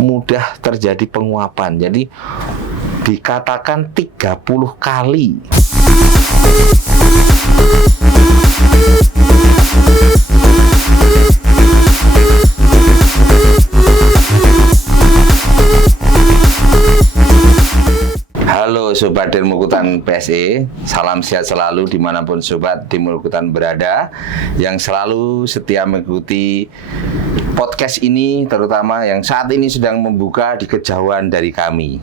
mudah terjadi penguapan. Jadi dikatakan 30 kali. Halo Sobat Dirmukutan PSE, salam sehat selalu dimanapun Sobat Dirmukutan berada, yang selalu setia mengikuti podcast ini, terutama yang saat ini sedang membuka di kejauhan dari kami.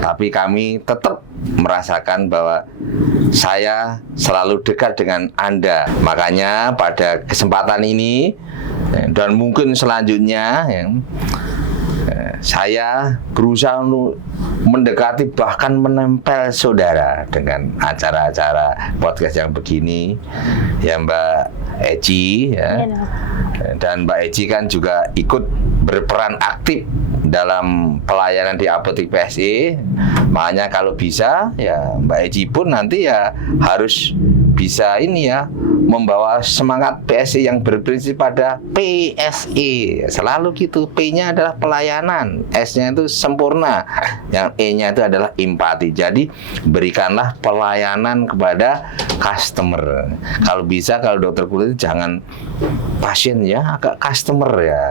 Tapi kami tetap merasakan bahwa saya selalu dekat dengan Anda. Makanya pada kesempatan ini dan mungkin selanjutnya saya berusaha untuk mendekati, bahkan menempel saudara dengan acara-acara podcast yang begini, ya Mbak Eci ya. Dan Mbak Eci kan juga ikut berperan aktif dalam pelayanan di Apotek PSE. Makanya kalau bisa ya Mbak Eci pun nanti ya harus bisa ini ya, membawa semangat PSE yang berprinsip pada PSE. Selalu gitu, P-nya adalah pelayanan, S-nya itu sempurna, yang E-nya itu adalah empati. Jadi berikanlah pelayanan kepada customer. Kalau bisa, kalau dokter kulit jangan pasien ya, agak customer ya.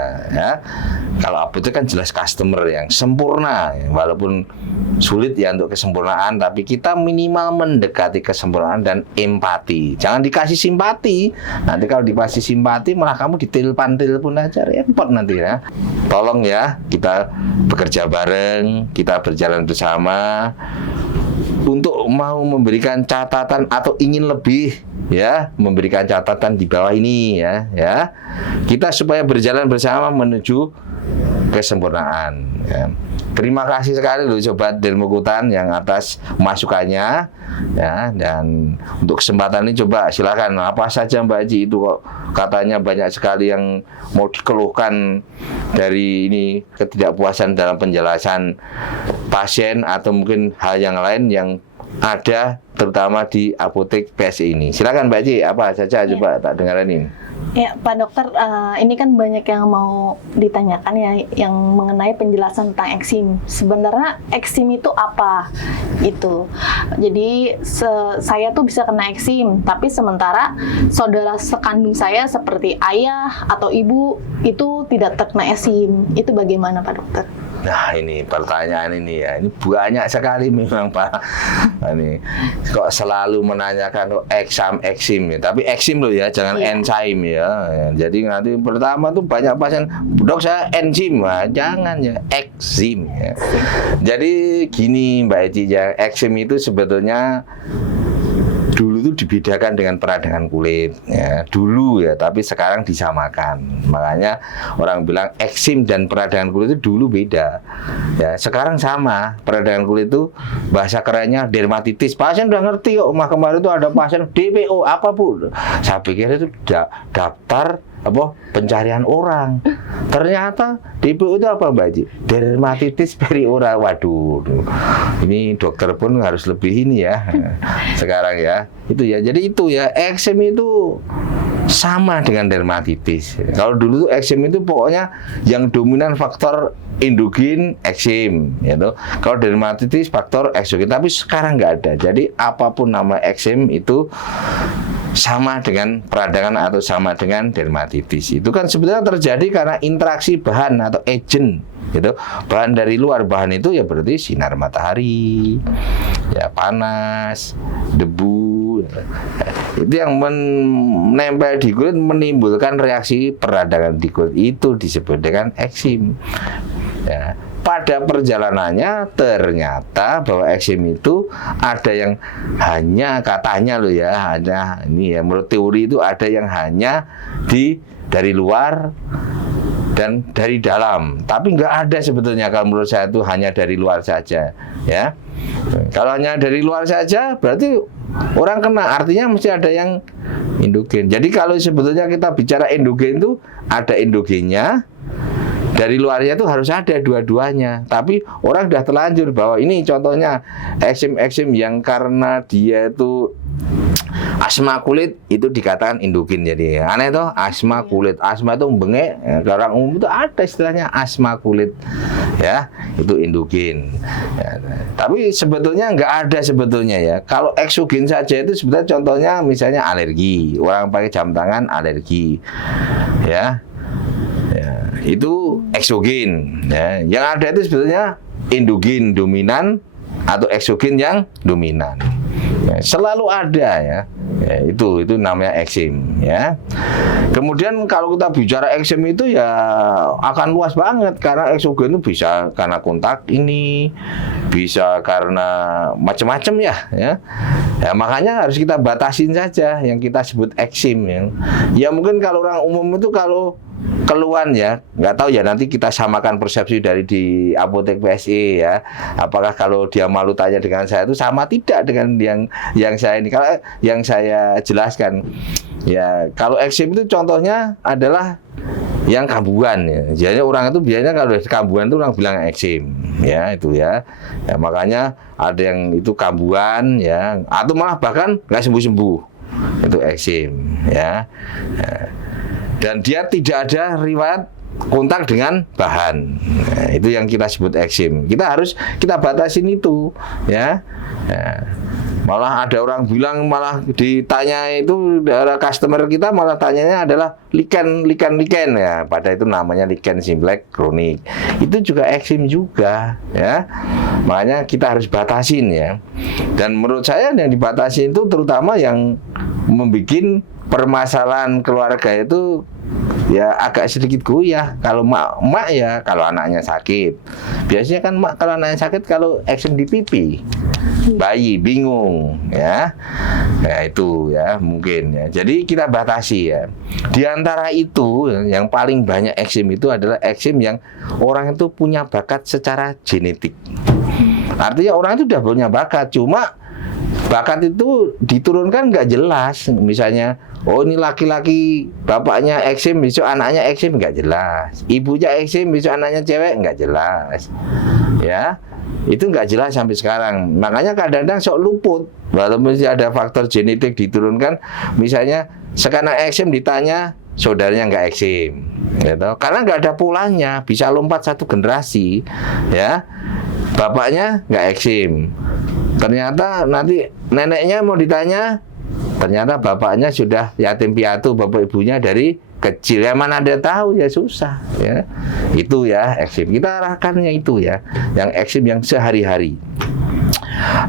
Kalau apotek kan jelas customer yang sempurna, walaupun sulit ya untuk kesempurnaan, tapi kita minimal mendekati kesempurnaan dan empati. Jangan dikasih simpati. Nanti kalau dikasih simpati malah kamu ditelepon aja, repot nanti ya. Tolong ya, kita bekerja bareng, kita berjalan bersama untuk mau memberikan catatan atau ingin lebih ya, memberikan catatan di bawah ini ya. Kita supaya berjalan bersama menuju kesempurnaan ya. Terima kasih sekali loh Sobat Dirmukutan yang atas masukannya ya, dan untuk kesempatan ini coba silakan apa saja Mbak Eci, itu kok katanya banyak sekali yang mau dikeluhkan dari ini, ketidakpuasan dalam penjelasan pasien atau mungkin hal yang lain yang ada terutama di Apotek PSE ini. Silakan Mbak Eci, apa saja coba tak dengarin. Ya Pak Dokter, ini kan banyak yang mau ditanyakan ya, yang mengenai penjelasan tentang eksim. Sebenarnya eksim itu apa? Gitu. Jadi saya tuh bisa kena eksim, tapi sementara saudara sekandung saya seperti ayah atau ibu itu tidak terkena eksim. Itu bagaimana Pak Dokter? Nah ini pertanyaan ini ya, ini banyak sekali memang Pak. Ini kok selalu menanyakan eksim ya, tapi eksim loh ya, jangan enzim ya. Jadi nanti pertama tuh banyak pasien, dok saya enzim, jangan ya, eksim ya. Jadi gini Mbak Eci ya, eksim itu sebetulnya dulu itu dibedakan dengan peradangan kulit ya, dulu ya, tapi sekarang disamakan. Makanya orang bilang eksim dan peradangan kulit itu dulu beda ya, sekarang sama. Peradangan kulit itu bahasa kerennya dermatitis. Pasien udah ngerti kok, kemarin itu ada pasien DPO apa Bu, saya pikir itu daftar apa pencarian orang, ternyata DPO itu apa Mbak Ji? Dermatitis periora. Waduh, ini dokter pun harus lebih ini ya sekarang ya, itu ya. Jadi itu ya, eksim itu sama dengan dermatitis. Kalau dulu tuh eksim itu pokoknya yang dominan faktor endogen eksim, gitu. Kalau dermatitis faktor eksogen, tapi sekarang nggak ada. Jadi apapun nama eksim itu sama dengan peradangan atau sama dengan dermatitis. Itu kan sebetulnya terjadi karena interaksi bahan atau agent, gitu. Bahan dari luar, bahan itu ya berarti sinar matahari, ya panas, debu, itu yang menempel di kulit menimbulkan reaksi peradangan di kulit, itu disebut dengan eksim. Ya. Pada perjalanannya ternyata bahwa eksim itu ada yang hanya katanya loh ya, hanya ini ya, menurut teori itu ada yang hanya dari luar dan dari dalam, tapi nggak ada sebetulnya. Kalau menurut saya itu hanya dari luar saja ya. Kalau hanya dari luar saja berarti orang kena, artinya mesti ada yang endogen. Jadi kalau sebetulnya kita bicara endogen itu ada endogennya, dari luarnya itu harus ada dua-duanya. Tapi orang sudah terlanjur bahwa ini contohnya eksim-eksim yang karena dia itu Asma kulit itu dikatakan endogen. Jadi aneh toh, asma kulit. Asma itu bengek, ya, orang umum itu ada istilahnya asma kulit. Ya, itu endogen. Ya, tapi sebetulnya nggak ada sebetulnya ya. Kalau eksogen saja itu sebetulnya contohnya misalnya alergi. Orang pakai jam tangan alergi. Ya. Ya, itu eksogen. Ya. Yang ada itu sebetulnya endogen dominan atau eksogen yang dominan. Ya, selalu ada ya. Ya, itu namanya eksim ya. Kemudian kalau kita bicara eksim itu ya akan luas banget karena eksogen itu bisa karena kontak ini, bisa karena macam-macam ya. Ya, makanya harus kita batasin saja yang kita sebut eksim ya. Ya mungkin kalau orang umum itu kalau keluhan ya, nggak tahu ya, nanti kita samakan persepsi dari di apotek PSI ya. Apakah kalau dia malu tanya dengan saya itu sama tidak dengan yang saya ini? Kalau yang saya jelaskan ya, kalau eksim itu contohnya adalah yang kambuhan ya. Jadi orang itu biasanya kalau kambuhan itu orang bilang eksim ya, itu ya. Ya makanya ada yang itu kambuhan ya, atau malah bahkan nggak sembuh-sembuh, itu eksim ya. Dan dia tidak ada riwayat kontak dengan bahan. Nah, itu yang kita sebut eksim. Kita batasin itu, ya. Malah ada orang bilang, malah ditanya itu dari customer kita malah tanyanya adalah lichen ya. Pada itu namanya lichen simplex kronik. Itu juga eksim juga, ya. Makanya kita harus batasin ya. Dan menurut saya yang dibatasin itu terutama yang membuat permasalahan keluarga itu ya agak sedikit goyah. Kalau mak ya kalau anaknya sakit. Biasanya kan mak kalau anaknya sakit kalau eksim di pipi. Bayi bingung ya. Ya itu ya mungkin ya. Jadi kita batasi ya. Di antara itu yang paling banyak eksim itu adalah eksim yang orang itu punya bakat secara genetik. Artinya orang itu sudah punya bakat, cuma bakat itu diturunkan nggak jelas. Misalnya, oh ini laki-laki bapaknya eksim, besok anaknya eksim, nggak jelas. Ibunya eksim, besok anaknya cewek, nggak jelas. Ya, itu nggak jelas sampai sekarang. Makanya kadang-kadang sok luput. Walaupun ada faktor genetik diturunkan, misalnya sekarang eksim ditanya, saudaranya nggak eksim, gitu. Karena nggak ada polanya, bisa lompat satu generasi, ya. Bapaknya nggak eksim. Ternyata nanti neneknya mau ditanya, ternyata bapaknya sudah yatim piatu, bapak ibunya dari kecil. Ya mana ada tahu, ya susah ya. Itu ya eksim. Kita arahkannya itu ya, yang eksim yang sehari-hari.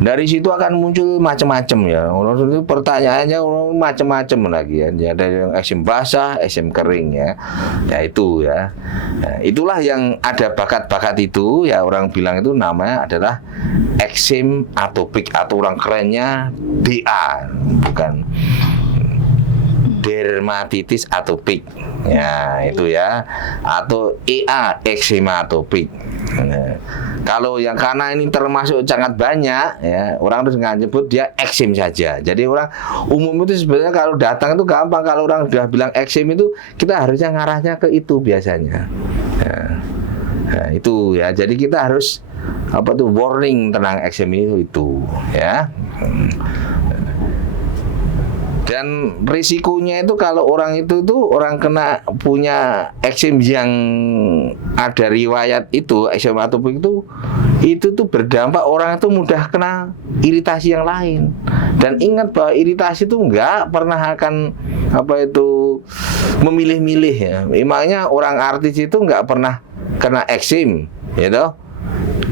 Dari situ akan muncul macam-macam ya. Itu pertanyaannya macam-macam lagi ya. Ada yang eksim basah, eksim kering ya. Ya itu ya. Nah, itulah yang ada bakat-bakat itu ya, orang bilang itu namanya adalah eksim atopik atau orang kerennya DA, bukan dermatitis atopik. Ya, itu ya. Atau EA, eksema atopik. Nah, kalau yang karena ini termasuk sangat banyak ya, orang harus nggak nyebut dia eksim saja. Jadi orang umum itu sebenarnya kalau datang itu gampang. Kalau orang udah bilang eksim itu kita harusnya ngarahnya ke itu biasanya. Nah, itu ya. Jadi kita harus warning tentang eksim itu ya. Dan risikonya itu kalau orang itu orang kena punya eksim yang ada riwayat itu, eksim atopik itu tuh berdampak orang itu mudah kena iritasi yang lain. Dan ingat bahwa iritasi itu nggak pernah akan memilih-milih ya. Emangnya orang artis itu nggak pernah kena eksim, gitu.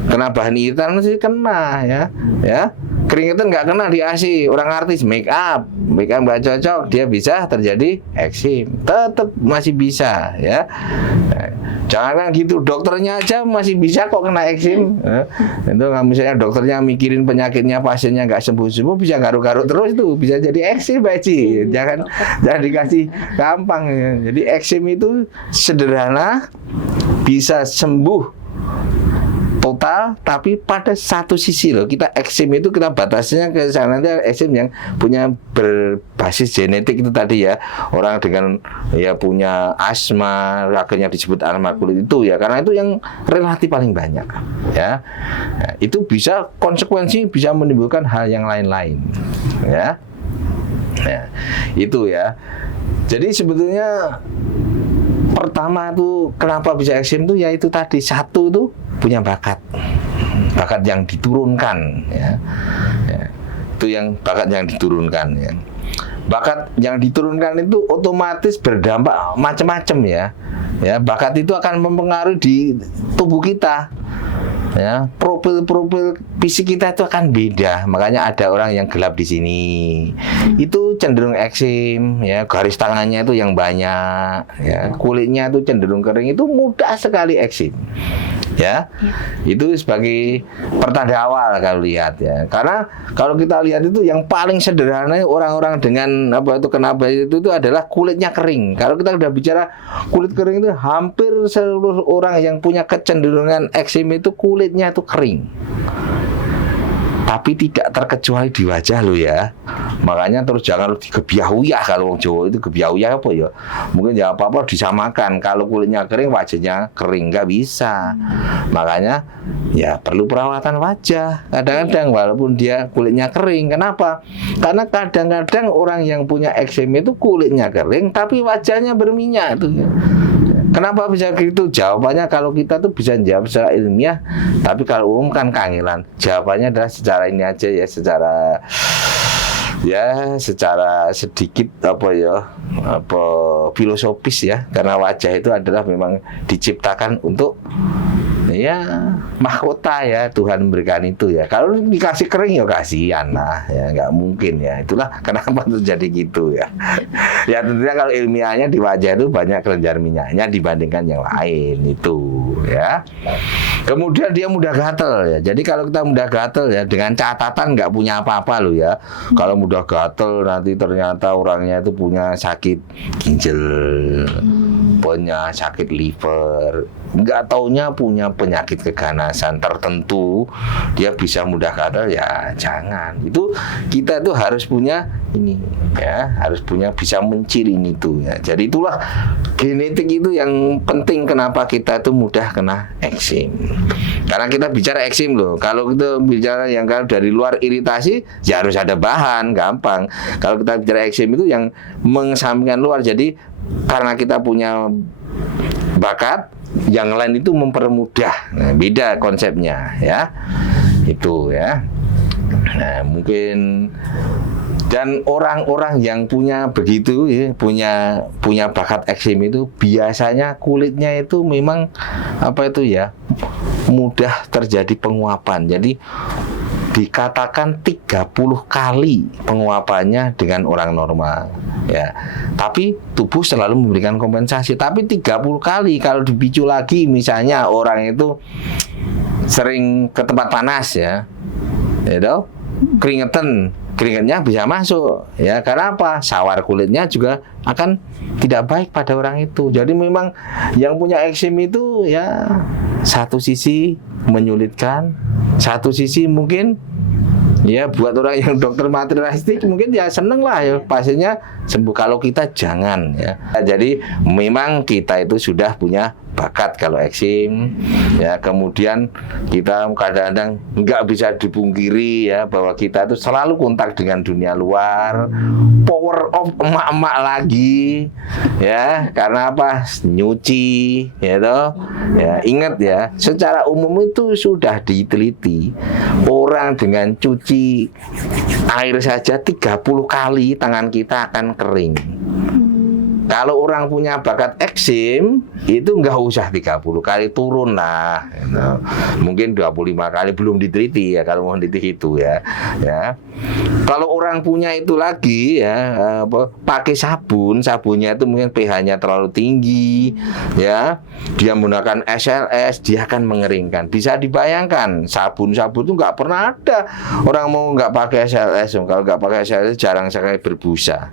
Kena bahan iritan masih kena ya. Keringetan nggak kena di AC. Orang artis make up nggak cocok, dia bisa terjadi eksim, tetap masih bisa ya. Jangan gitu, dokternya aja masih bisa kok kena eksim. Itu misalnya dokternya mikirin penyakitnya pasiennya nggak sembuh-sembuh, bisa garuk-garuk terus itu bisa jadi eksim, Baci. Jangan dikasih gampang ya. Jadi eksim itu sederhana, bisa sembuh total, tapi pada satu sisi loh, kita eksim itu kita batasnya ke sana, nanti eksim yang punya berbasis genetik itu tadi ya, orang dengan ya punya asma, akhirnya disebut asma kulit itu ya, karena itu yang relatif paling banyak ya. Nah, itu bisa konsekuensi bisa menimbulkan hal yang lain-lain ya. Nah, itu ya. Jadi sebetulnya pertama tuh kenapa bisa eksim tuh ya itu tadi, satu tuh punya bakat yang diturunkan ya. Itu yang bakat yang diturunkan ya. Bakat yang diturunkan itu otomatis berdampak macam-macam ya. Ya, bakat itu akan mempengaruhi di tubuh kita. Ya, profil fisik kita itu akan beda. Makanya ada orang yang gelap di sini. Itu cenderung eksim ya, garis tangannya itu yang banyak ya, kulitnya itu cenderung kering, itu mudah sekali eksim. Ya. Itu sebagai pertanda awal kalau lihat ya. Karena kalau kita lihat itu yang paling sederhana orang-orang dengan kenapa itu adalah kulitnya kering. Kalau kita udah bicara kulit kering itu hampir seluruh orang yang punya kecenderungan eksim itu kulitnya itu kering. Tapi tidak terkecuali di wajah lo ya. Makanya terus jangan digebiah-uyah, kalau orang Jawa itu gebiah-uyah apa ya? Mungkin ya apa-apa disamakan. Kalau kulitnya kering, wajahnya kering, nggak bisa. Makanya ya perlu perawatan wajah. Kadang-kadang walaupun dia kulitnya kering, kenapa? Karena kadang-kadang orang yang punya eksim itu kulitnya kering, tapi wajahnya berminyak tuh. Kenapa bisa gitu? Jawabannya kalau kita tuh bisa jawab secara ilmiah, tapi kalau umum kan kangelan. Jawabannya adalah secara ini aja ya, secara sedikit filosofis ya. Karena wajah itu adalah memang diciptakan untuk ya mahkota ya, Tuhan memberikan itu ya. Kalau dikasih kering ya kasihan lah ya, nggak mungkin ya. Itulah kenapa terjadi gitu ya. Ya tentunya kalau ilmiahnya di wajah itu banyak kelenjar minyaknya dibandingkan yang lain itu ya. Kemudian dia mudah gatel ya. Jadi kalau kita mudah gatel ya, dengan catatan nggak punya apa-apa loh ya. Kalau mudah gatel nanti ternyata orangnya itu punya sakit ginjal, punya sakit liver, nggak taunya punya penyakit keganasan tertentu, dia bisa mudah gatal ya jangan. Itu kita tuh harus punya ini ya, harus punya bisa menciri itu ya. Jadi itulah genetik itu yang penting kenapa kita tuh mudah kena eksim. Karena kita bicara eksim loh. Kalau kita bicara yang kalau dari luar iritasi ya harus ada bahan, gampang. Kalau kita bicara eksim itu yang mengesampingkan luar. Jadi karena kita punya bakat, yang lain itu mempermudah. Nah, beda konsepnya ya. Itu ya. Nah, mungkin dan orang-orang yang punya begitu ya, punya bakat eksim itu biasanya kulitnya itu memang mudah terjadi penguapan. Jadi dikatakan 30 kali penguapannya dengan orang normal ya. Tapi tubuh selalu memberikan kompensasi. Tapi 30 kali kalau dipicu lagi, misalnya orang itu sering ke tempat panas ya, keringetnya bisa masuk ya. Karena apa? Sawar kulitnya juga akan tidak baik pada orang itu. Jadi memang yang punya eksim itu ya satu sisi menyulitkan, satu sisi mungkin ya buat orang yang dokter materialistik mungkin ya seneng lah ya pasiennya sembuh. Kalau kita jangan ya. Jadi memang kita itu sudah punya bakat kalau eksim ya. Kemudian kita kadang-kadang nggak bisa dipungkiri ya bahwa kita itu selalu kontak dengan dunia luar. Power of emak-emak lagi ya. Karena apa? Nyuci ya toh. Ya, ingat ya, secara umum itu sudah diteliti. Orang dengan cuci air saja 30 kali tangan kita akan kering. Kalau orang punya bakat eksim itu nggak usah 30 kali, turun lah gitu. Mungkin 25 kali, belum diteliti ya kalau mau diteliti itu ya. Kalau orang punya itu lagi ya, pakai sabunnya itu mungkin pH-nya terlalu tinggi ya. Dia menggunakan SLS, dia akan mengeringkan. Bisa dibayangkan sabun itu nggak pernah ada orang mau nggak pakai SLS. Kalau nggak pakai SLS jarang sekali berbusa.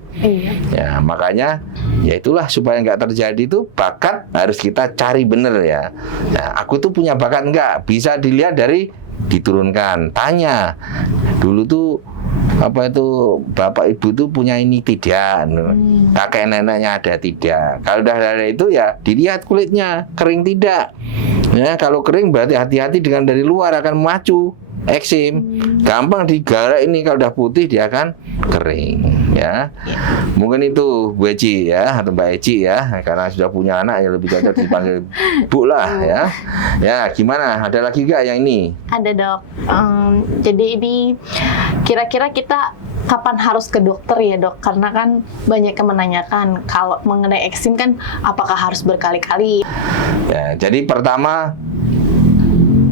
Ya makanya ya itulah supaya nggak terjadi itu bakat harus kita cari bener ya. Nah, aku tuh punya bakat nggak? Bisa dilihat dari diturunkan. Tanya dulu tuh bapak ibu tuh punya ini tidak, kakek neneknya ada tidak. Kalau udah ada itu ya dilihat kulitnya kering tidak. Ya kalau kering berarti hati-hati dengan dari luar akan memacu. eksim. Gampang digaruk ini, kalau udah putih dia akan kering ya. Mungkin itu Bu Eci ya, atau Mbak Eci ya, karena sudah punya anak ya lebih cocok dipanggil Bu lah ya. Ya, gimana? Ada lagi gak yang ini? Ada dok. Jadi ini kira-kira kita kapan harus ke dokter ya dok? Karena kan banyak yang menanyakan kalau mengenai eksim kan apakah harus berkali-kali? Ya, jadi pertama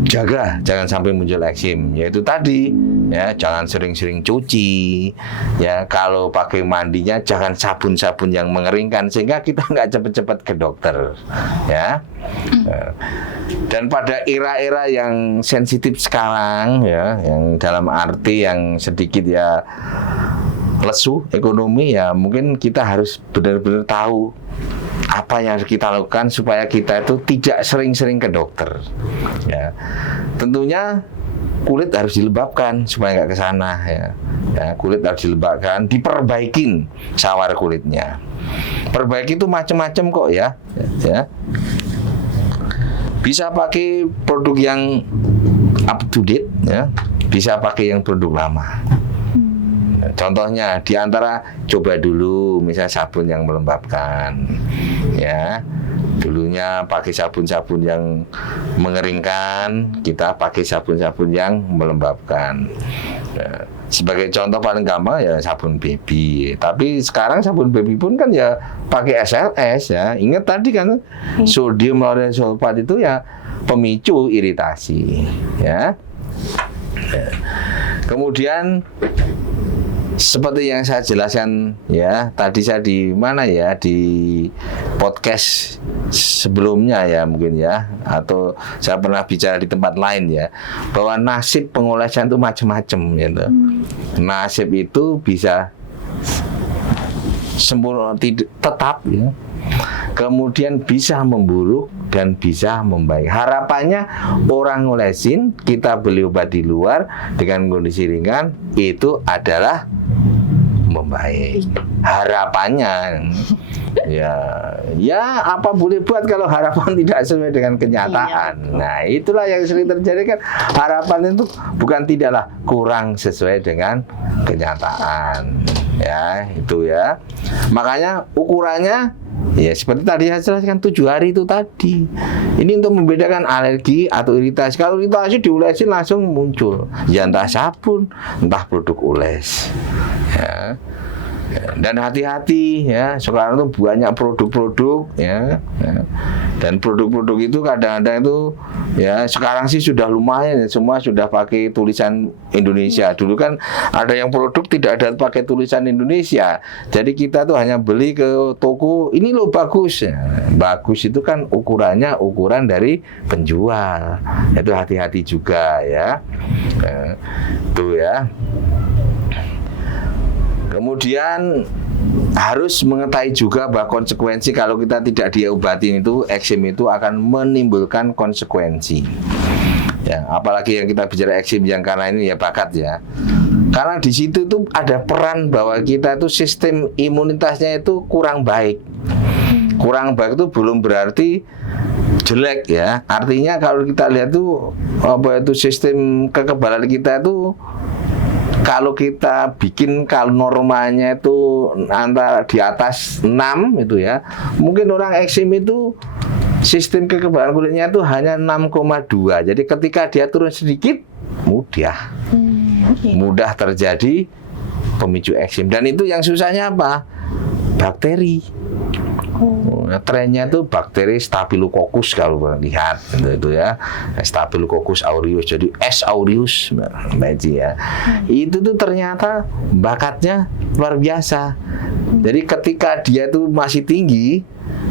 jaga jangan sampai muncul eksim, yaitu tadi ya, jangan sering-sering cuci ya, kalau pakai mandinya jangan sabun-sabun yang mengeringkan sehingga kita nggak cepet-cepet ke dokter ya. Dan pada era-era yang sensitif sekarang ya, yang dalam arti yang sedikit ya lesu ekonomi ya, mungkin kita harus benar-benar tahu apa yang harus kita lakukan supaya kita itu tidak sering-sering ke dokter ya. Tentunya kulit harus dilembabkan supaya nggak ke sana ya. Kulit harus dilembabkan, diperbaikin sawar kulitnya. Perbaiki itu macam-macam kok ya. Bisa pakai produk yang up to date ya, bisa pakai yang produk lama. Contohnya di antara coba dulu misalnya sabun yang melembabkan ya. Dulunya pakai sabun-sabun yang mengeringkan, kita pakai sabun-sabun yang melembabkan. Ya, sebagai contoh paling gampang ya sabun baby. Tapi sekarang sabun baby pun kan ya pakai SLS ya. Ingat tadi kan sodium lauryl sulfat itu ya pemicu iritasi ya. Kemudian seperti yang saya jelaskan ya, tadi saya di mana ya, di podcast sebelumnya ya mungkin ya, atau saya pernah bicara di tempat lain ya, bahwa nasib pengolesan itu macam-macam gitu. Nasib itu bisa sempurna, tetap ya, kemudian bisa memburuk dan bisa membaik. Harapannya orang ngolesin, kita beli obat di luar dengan kondisi ringan itu adalah membaik. Harapannya ya apa boleh buat kalau harapan tidak sesuai dengan kenyataan. Nah, itulah yang sering terjadi kan, harapan itu bukan tidaklah kurang sesuai dengan kenyataan. Ya, itu ya. Makanya ukurannya ya seperti tadi saya jelaskan 7 hari itu tadi. Ini untuk membedakan alergi atau iritasi. Kalau iritasi diolesin langsung muncul, ya entah sabun, entah produk oles. Ya. Dan hati-hati ya, sekarang tuh banyak produk-produk ya. Dan produk-produk itu kadang-kadang itu ya sekarang sih sudah lumayan ya, semua sudah pakai tulisan Indonesia. Dulu kan ada yang produk tidak ada pakai tulisan Indonesia. Jadi kita tuh hanya beli ke toko, ini loh bagus ya. Bagus itu kan ukurannya ukuran dari penjual. Itu hati-hati juga ya. Itu ya. Kemudian harus mengetahui juga bahwa konsekuensi kalau kita tidak diobatin itu, eksim itu akan menimbulkan konsekuensi. Ya, apalagi yang kita bicara eksim yang karena ini ya bakat ya. Karena di situ tuh ada peran bahwa kita itu sistem imunitasnya itu kurang baik. Kurang baik itu belum berarti jelek ya. Artinya kalau kita lihat tuh apa itu sistem kekebalan kita itu, kalau kita bikin kalau normalnya itu antara di atas 6 itu ya, mungkin orang eksim itu sistem kekebalan kulitnya itu hanya 6,2. Jadi ketika dia turun sedikit mudah terjadi pemicu eksim. Dan itu yang susahnya apa? Bakteri. Trennya itu bakteri Staphylococcus kalau lihat itu ya, Staphylococcus aureus, jadi S aureus ya. Itu tuh ternyata bakatnya luar biasa. Jadi ketika dia tuh masih tinggi,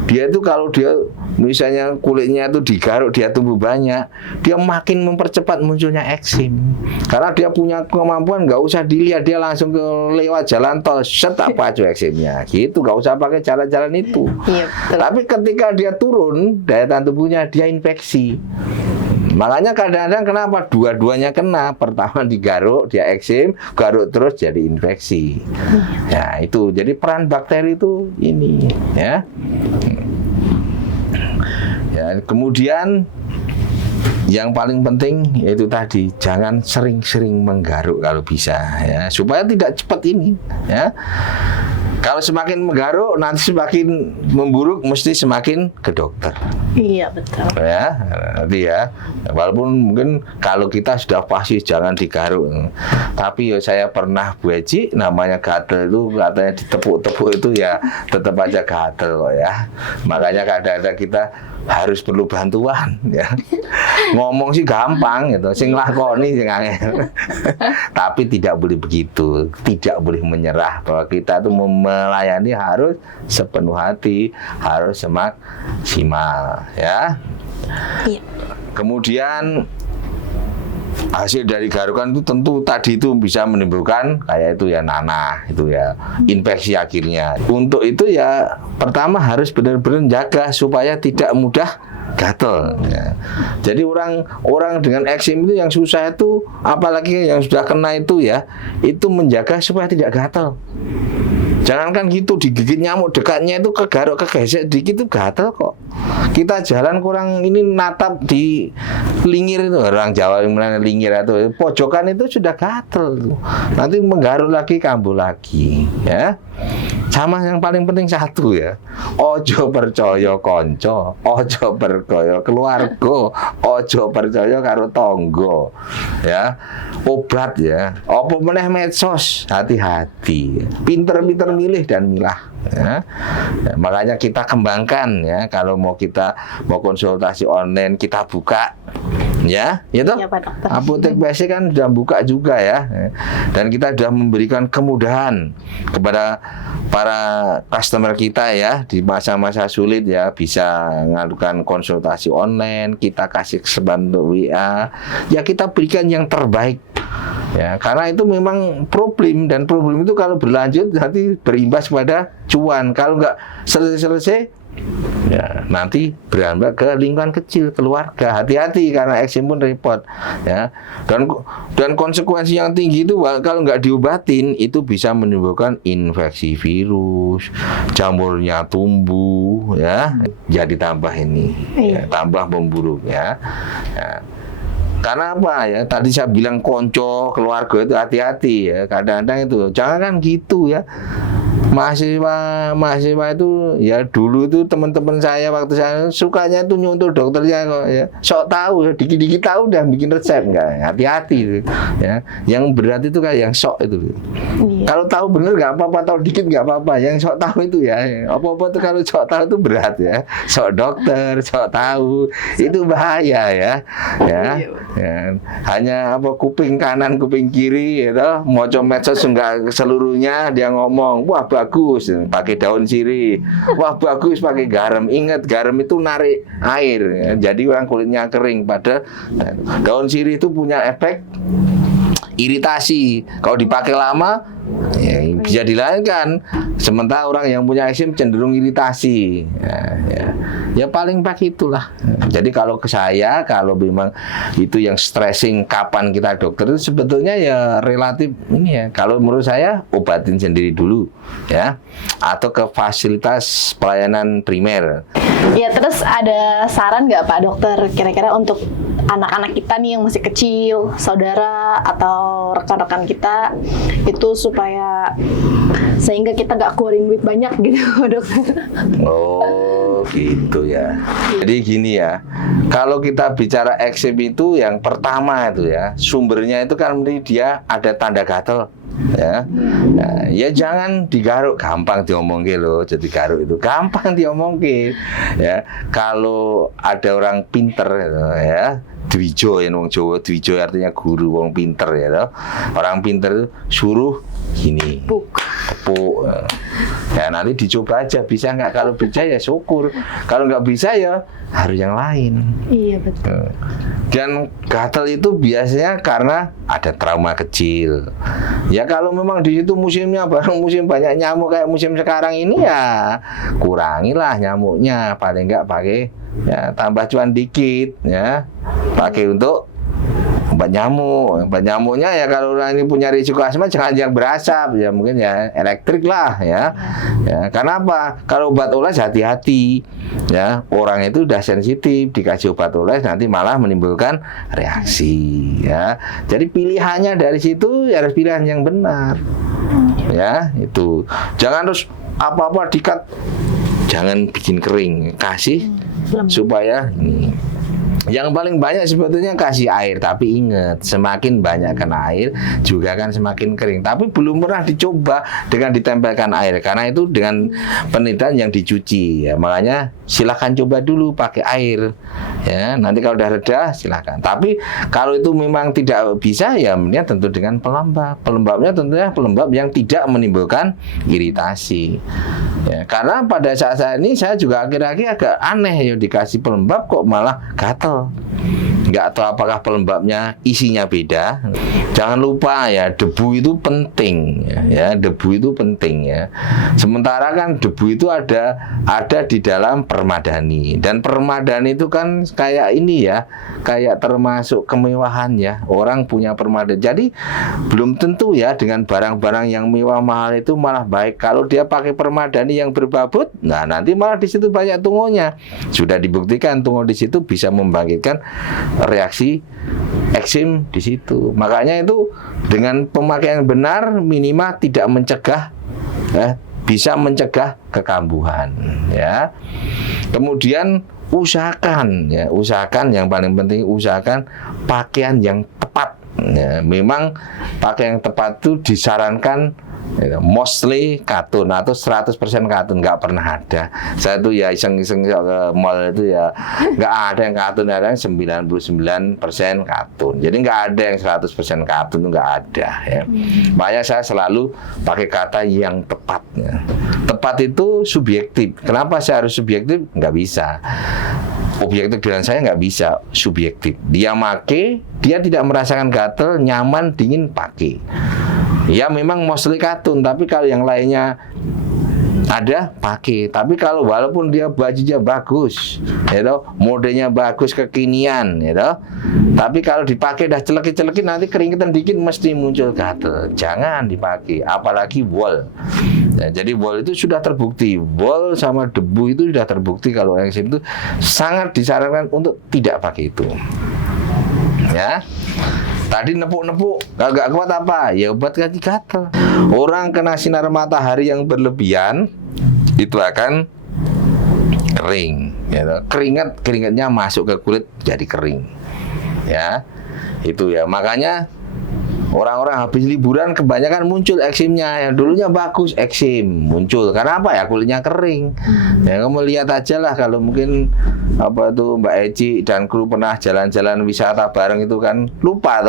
dia tuh kalau dia misalnya kulitnya itu digaruk, dia tumbuh banyak, dia makin mempercepat munculnya eksim. Karena dia punya kemampuan, nggak usah dilihat, dia langsung ke lewat jalan tol, set apa aja eksimnya. Gitu, nggak usah pakai jalan-jalan itu. Iya, tapi ketika dia turun, daya tahan tubuhnya, dia infeksi. Makanya kadang-kadang kenapa dua-duanya kena, pertama digaruk, dia eksim, garuk terus jadi infeksi. Ya itu, jadi peran bakteri itu ini ya. Ya, kemudian Yang paling penting itu tadi, jangan sering-sering menggaruk kalau bisa ya, supaya tidak cepat ini ya. Kalau semakin menggaruk nanti semakin memburuk, mesti semakin ke dokter. Iya betul. Ya, nanti ya. Walaupun mungkin kalau kita sudah pasti jangan digaruk. Tapi ya saya pernah Bu Eci, namanya gatel itu katanya ditepuk-tepuk itu ya tetap aja gatel kok ya. Makanya kadang-kadang kita harus perlu bantuan ya. Ngomong sih gampang gitu, sing lakoni sing angel. Tapi tidak boleh begitu, tidak boleh menyerah, bahwa kita tuh melayani harus sepenuh hati, harus maksimal ya. Iya. Kemudian hasil dari garukan itu tentu tadi itu bisa menimbulkan kayak itu ya nanah, itu ya infeksi akhirnya. Untuk itu ya pertama harus benar-benar jaga supaya tidak mudah gatel ya. Jadi orang dengan eksim itu yang susah itu, apalagi yang sudah kena itu ya, itu menjaga supaya tidak gatel. Jangankan gitu, digigit nyamuk dekatnya itu kegaruk kegesek dikit itu gatel kok. Kita jalan kurang ini natap di lingir itu, orang Jawa yang mana lingir itu pojokan itu sudah gatel. Nanti menggaruk lagi, kambuh lagi ya. Sama yang paling penting satu ya, ojo percaya konco, ojo percaya keluarga, ojo percaya karo tonggo ya. Obat ya, apa meneh medsos, hati-hati, pinter-pinter milih dan milah ya. Ya, makanya kita kembangkan ya, kalau kita mau konsultasi online kita buka ya, itu Ya, Pak Dokter. apotek BSC kan sudah buka juga ya, dan kita sudah memberikan kemudahan kepada para customer kita ya di masa-masa sulit ya, bisa mengadukan konsultasi online, kita kasih kesempatan untuk WA ya, kita berikan yang terbaik ya, karena itu memang problem, dan problem itu kalau berlanjut nanti berimbas pada cuan, kalau nggak selesai-selesai ya nanti berambil ke lingkungan kecil, keluarga. Hati-hati karena eksim pun repot ya, dan konsekuensi yang tinggi itu kalau nggak diobatin itu bisa menimbulkan infeksi virus, jamurnya tumbuh ya, jadi tambah ini ya, tambah memburuk ya. Karena apa ya, tadi saya bilang konco keluarga itu hati-hati ya, kadang-kadang itu jangan kan gitu ya. Mahasiswa itu ya, dulu itu teman-teman saya waktu saya sukanya itu nyuntul dokternya kok ya, sok tahu ya, dikit-dikit tahu udah bikin resep. Enggak, hati-hati ya. Yang berat itu kayak yang sok itu. Iya. Kalau tahu bener nggak apa-apa, tahu dikit nggak apa-apa. Yang sok tahu itu ya, apa-apa tuh kalau sok tahu itu berat ya. Sok dokter, sok tahu itu bahaya ya. Ya. Ya. Hanya apa kuping kanan, kuping kiri gitu, moco medsos enggak seluruhnya dia ngomong, wah bagus pakai daun sirih, wah bagus pakai garam. Ingat garam itu narik air ya, jadi orang kulitnya kering. Padahal daun sirih itu punya efek iritasi, kalau dipakai lama ya, bisa dilainkan. Sementara orang yang punya eksim cenderung iritasi ya paling baik itulah. Jadi kalau ke saya, kalau memang itu yang stressing, kapan kita dokter itu sebetulnya ya relatif ini ya, kalau menurut saya obatin sendiri dulu ya, atau ke fasilitas pelayanan primer. Ya, terus ada saran nggak Pak Dokter kira-kira untuk anak-anak kita nih yang masih kecil, saudara atau rekan-rekan kita itu supaya sehingga kita nggak keluarin duit banyak gitu, Dokter? Oh gitu ya. Jadi gini ya, kalau kita bicara eksim itu yang pertama itu ya, sumbernya itu kan dia ada tanda gatel ya. Nah, ya jangan digaruk, gampang diomongin loh. Jadi garuk itu gampang diomongin ya. Kalau ada orang pinter gitu, ya, Dwijo ya, wong Jawa Dwijo artinya guru, wong pinter ya toh. Orang pinter itu suruh gini, tepuk ya, nanti dicoba aja bisa nggak. Kalau bisa ya syukur, kalau nggak bisa ya harus yang lain. Iya betul. Dan gatal itu biasanya karena ada trauma kecil. Ya kalau memang di situ musimnya baru musim banyak nyamuk kayak musim sekarang ini ya kurangilah nyamuknya, paling nggak pakai ya tambah cuan dikit ya, pakai untuk obat nyamuknya ya kalau orang ini punya risiko asma jangan yang berasap ya, mungkin ya elektrik lah ya. Ya, karena apa? Kalau obat oles hati-hati ya, orang itu udah sensitif dikasih obat oles nanti malah menimbulkan reaksi ya. Jadi pilihannya dari situ ya harus pilihan yang benar ya, itu jangan terus apa-apa dikat, jangan bikin kering, kasih supaya ini. Yang paling banyak sebetulnya kasih air, tapi ingat semakin banyak kena air juga kan semakin kering. Tapi belum pernah dicoba dengan ditempelkan air karena itu dengan penelitian yang dicuci ya. Makanya silakan coba dulu pakai air ya. Nanti kalau udah reda silakan. Tapi kalau itu memang tidak bisa ya mendingan tentu dengan pelembab. Pelembabnya tentunya pelembab yang tidak menimbulkan iritasi. Ya, karena pada saat ini saya juga akhir-akhir agak aneh ya dikasih pelembab kok malah gatal. Nggak tahu apakah pelembabnya isinya beda. Jangan lupa ya debu itu penting ya, debu itu penting ya. Sementara kan debu itu ada di dalam permadani dan permadani itu kan kayak ini ya, kayak termasuk kemewahan ya. Orang punya permadani. Jadi belum tentu ya dengan barang-barang yang mewah mahal itu malah baik. Kalau dia pakai permadani yang berbabut, nah nanti malah di situ banyak tungonya. Sudah dibuktikan tungo di situ bisa membangkitkan reaksi eksim di situ. Makanya itu dengan pemakaian benar minimal tidak mencegah bisa mencegah kekambuhan ya. Kemudian usahakan yang paling penting usahakan pakaian yang tepat ya. Memang pakaian yang tepat itu disarankan mostly katun atau 100% katun, nggak pernah ada. Saya tuh ya iseng-iseng ke mall itu ya nggak ada yang katun, ada yang 99% katun. Jadi nggak ada yang 100% katun, nggak ada ya. Makanya saya selalu pakai kata yang tepat ya. Tepat itu subjektif. Kenapa saya harus subjektif? Nggak bisa. Objektif dengan saya nggak bisa subjektif. Dia make, dia tidak merasakan gatel, nyaman, dingin, pakai. Ya memang mostly katun, tapi kalau yang lainnya ada pakai. Tapi kalau walaupun dia bajunya bagus, modenya bagus kekinian, tapi kalau dipakai dah celekit-celekit nanti keringetan dikit mesti muncul gatel. Jangan dipakai, apalagi wol. Ya, jadi wol itu sudah terbukti, wol sama debu itu sudah terbukti kalau eksim itu sangat disarankan untuk tidak pakai itu. Ya. Tadi nepuk-nepuk, agak kuat apa? Ya obat ganti gatal. Orang kena sinar matahari yang berlebihan itu akan kering. Ya, keringatnya masuk ke kulit jadi kering. Ya, itu ya. Makanya orang-orang habis liburan kebanyakan muncul eksimnya. Yang dulunya bagus eksim muncul. Karena apa ya? Kulitnya kering. Ya kamu lihat aja lah kalau mungkin apa tuh Mbak Eci dan kru pernah jalan-jalan wisata bareng itu kan lupa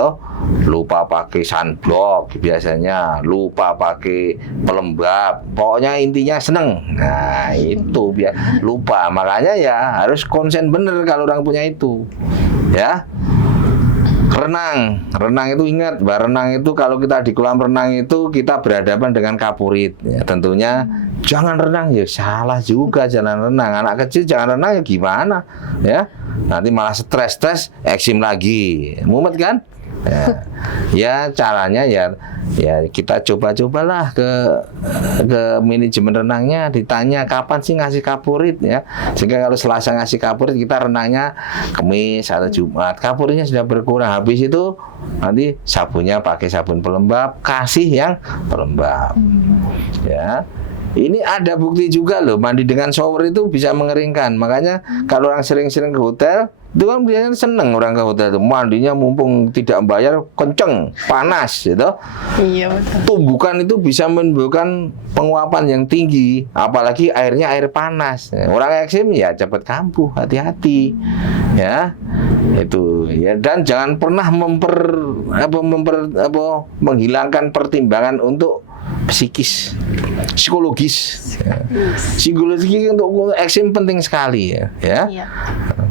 pakai sunblock biasanya, lupa pakai pelembab. Pokoknya intinya seneng. Nah itu biar lupa. Makanya ya harus konsen bener kalau orang punya itu. Ya. Renang itu ingat, renang itu kalau kita di kolam renang itu kita berhadapan dengan kapurit. Ya, tentunya jangan renang ya salah juga jangan renang. Anak kecil jangan renang ya gimana? Ya, nanti malah stres eksim lagi, mumet kan? Ya caranya ya kita cobalah ke manajemen renangnya, ditanya kapan sih ngasih kapurit ya, sehingga kalau Selasa ngasih kapurit kita renangnya Kamis atau Jumat, kapuritnya sudah berkurang. Habis itu nanti sabunnya pakai sabun pelembab, kasih yang pelembab ya. Ini ada bukti juga loh, mandi dengan shower itu bisa mengeringkan. Makanya kalau orang sering-sering ke hotel itu kan biasanya seneng orang ke hotel itu mandinya mumpung tidak bayar kenceng, panas gitu. Iya betul. Tumbukan itu bisa menimbulkan penguapan yang tinggi, apalagi airnya air panas. Orang eksim ya cepat kambuh, hati-hati. Ya. Itu ya, dan jangan pernah menghilangkan pertimbangan untuk psikologis untuk eksim penting sekali ya. Iya.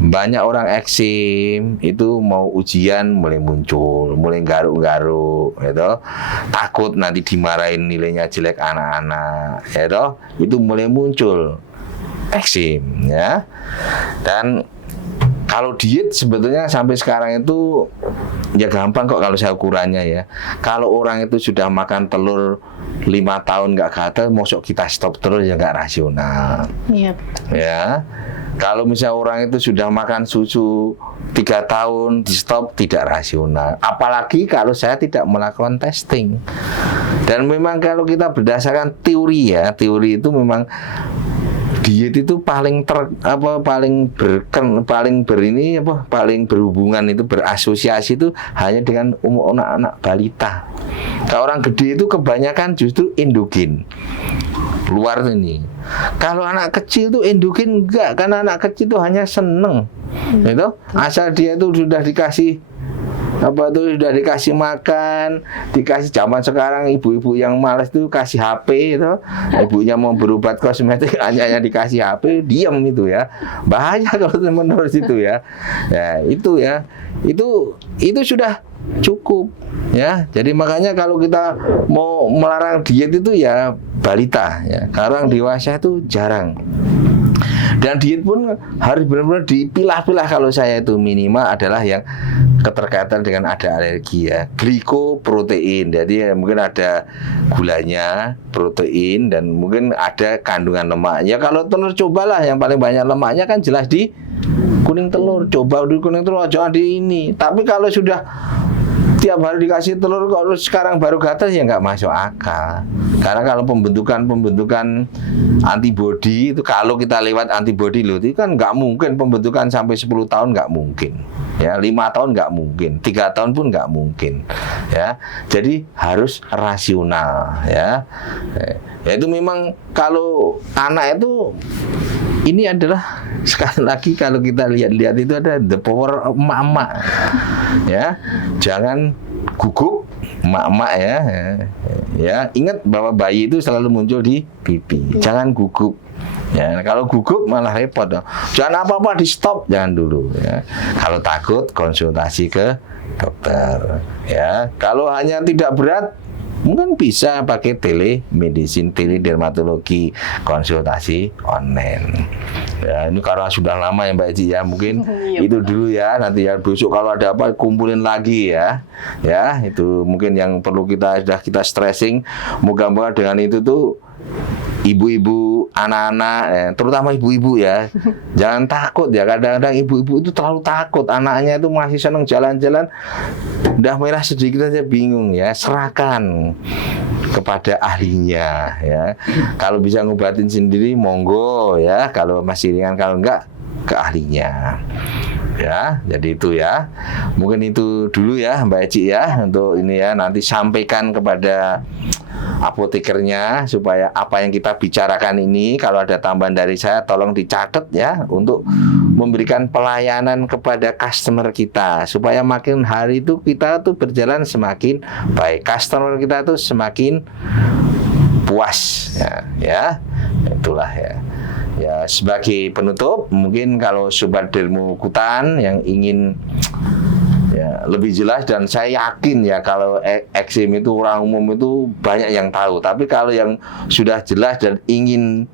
Banyak orang eksim itu mau ujian mulai muncul, mulai garuk-garuk gitu. Takut nanti dimarahin nilainya jelek anak-anak ya itu mulai muncul eksim ya. Dan kalau diet sebetulnya sampai sekarang itu ya gampang kok kalau saya ukurannya ya. Kalau orang itu sudah makan telur 5 tahun nggak gatal, mosok kita stop terus ya nggak rasional. Iya. Ya, kalau misalnya orang itu sudah makan susu 3 tahun di stop, tidak rasional. Apalagi kalau saya tidak melakukan testing. Dan memang kalau kita berdasarkan teori ya, teori itu memang diet itu paling paling berhubungan itu berasosiasi itu hanya dengan anak-anak balita. Kalau orang gede itu kebanyakan justru endogen luar ini. Kalau anak kecil itu endogen enggak, karena anak kecil itu hanya seneng, gitu. Asal dia itu sudah dikasih sudah dikasih makan, dikasih. Zaman sekarang ibu-ibu yang malas itu kasih HP itu, ibunya mau berobat kosmetik hanya dikasih HP, diam itu ya, bahaya kalau menurut itu ya. Ya itu ya, itu sudah cukup ya. Jadi makanya kalau kita mau melarang diet itu ya balita ya, karena dewasa itu jarang. Dan diet pun harus benar-benar dipilah-pilah. Kalau saya itu minimal adalah yang keterkaitan dengan ada alergi ya, glikoprotein. Jadi ya, mungkin ada gulanya, protein, dan mungkin ada kandungan lemaknya. Kalau telur cobalah yang paling banyak lemaknya kan jelas di kuning telur. Coba di kuning telur, jangan di ini. Tapi kalau sudah tiap hari dikasih telur kok sekarang baru gatal ya nggak masuk akal. Karena kalau pembentukan antibodi itu, kalau kita lewat antibodi loh, itu kan nggak mungkin pembentukan sampai 10 tahun, nggak mungkin. Ya, 5 tahun nggak mungkin, 3 tahun pun nggak mungkin. Ya, jadi harus rasional ya. Ya itu memang kalau anak itu ini adalah sekali lagi kalau kita lihat-lihat itu ada the power of emak-emak. Ya, jangan gugup emak-emak ya. Ya, ingat bahwa bayi itu selalu muncul di pipi. Jangan gugup. Ya, kalau gugup malah repot. Jangan apa-apa di stop, jangan dulu ya. Kalau takut konsultasi ke dokter ya. Kalau hanya tidak berat, mungkin bisa pakai telemedicine, teledermatologi, konsultasi online. Ya, ini karena sudah lama ya Mbak Eci ya, mungkin itu dulu ya. Nanti ya besok kalau ada apa kumpulin lagi ya. Ya, itu mungkin yang perlu kita stressing. Moga-moga dengan itu tuh ibu-ibu, anak-anak, terutama ibu-ibu ya, jangan takut ya. Kadang-kadang ibu-ibu itu terlalu takut, anaknya itu masih senang jalan-jalan, udah merah sedikit aja bingung ya. Serahkan kepada ahlinya ya. Kalau bisa ngobatin sendiri monggo ya, kalau masih ringan, kalau enggak ke ahlinya. Ya, jadi itu ya. Mungkin itu dulu ya Mbak Eci ya, untuk ini ya. Nanti sampaikan kepada apotekernya supaya apa yang kita bicarakan ini, kalau ada tambahan dari saya tolong dicatat ya, untuk memberikan pelayanan kepada customer kita supaya makin hari itu kita tuh berjalan semakin baik, customer kita tuh semakin puas ya. Itulah ya. Ya, sebagai penutup, mungkin kalau Sobat Dermokutan yang ingin ya lebih jelas, dan saya yakin ya kalau eksim itu orang umum itu banyak yang tahu, tapi kalau yang sudah jelas dan ingin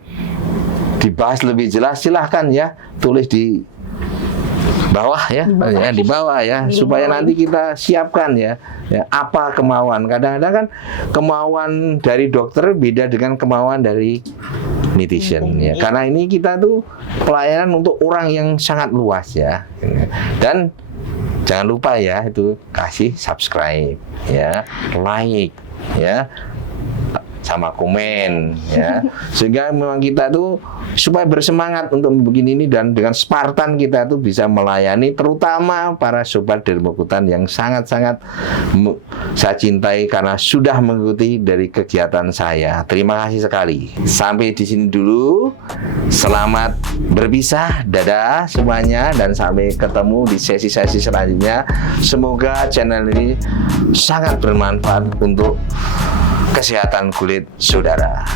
dibahas lebih jelas, silahkan ya tulis di bawah ya, di bawah ya, supaya nanti kita siapkan ya apa kemauan. Kadang-kadang kan kemauan dari dokter beda dengan kemauan dari netizen ya. Karena ini kita tuh pelayanan untuk orang yang sangat luas ya. Dan jangan lupa ya, itu kasih subscribe ya, like ya, sama komen ya, sehingga memang kita tuh supaya bersemangat untuk begini ini, dan dengan Spartan kita tuh bisa melayani terutama para Sobat Dermokutan yang sangat-sangat saya cintai karena sudah mengikuti dari kegiatan saya. Terima kasih sekali. Sampai di sini dulu. Selamat berpisah. Dadah semuanya, dan sampai ketemu di sesi-sesi selanjutnya. Semoga channel ini sangat bermanfaat untuk kesehatan kulit saudara.